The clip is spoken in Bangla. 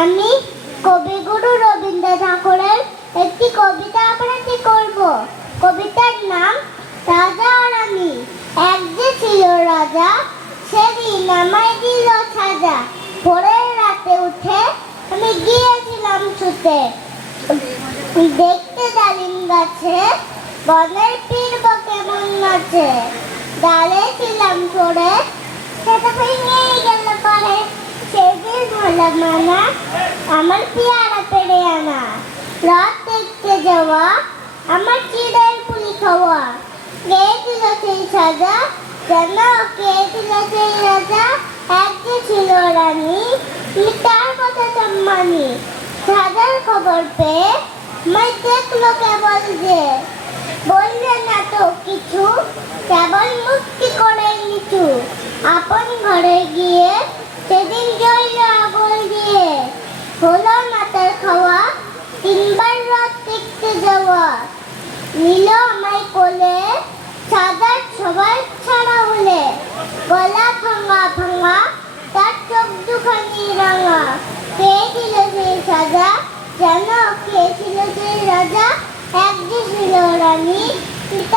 আমি কবিগুরু রবীন্দ্রনাথ ঠাকুরের একটি কবিতা আপনাকে করব। কবিতার নাম রাজা ও রানী। এক যে ছিল রাজা, সেদিন আমায় দিল সাজা। ভোরের রাতে উঠে আমি গিয়েছিলাম ছুটে, দেখতে ডালিম গাছে বনের পীড়ব কেমন নাচে। ডালে ছিলাম পড়ে, সেটা ভেঙে গেল পরে। সেদিন হলাম মানা, আমার পেয়ারা পেরে আনা। রাত দেখতে যাওয়া, আমার চিড়ের পুলি খাওয়া। কে দিল সেই সাজা, যেন কে দিল সেই রাজা। এক যে ছিল রানী, তার কথা সম্মানী। সাজার খবর পেয়ে মাই দেখলো কেবল যে, বললে না তো কিছু, কেবল মুক্তি করে নিচু। আপন ঘরে গিয়ে সেদিন জইল আগুন দিয়ে। হলো না তার খাওয়া, তিনবার রাত দেখতে যাওয়া। নিল আমায় কোলে, সাজার সবার ছাড়া হলে। গলা ভাঙা ভাঙা, তার চোখ দুখানি রাঙা। কে দিল সেই সাজা, যেন কে ছিল সেই রাজা। এক যে ছিল রানী।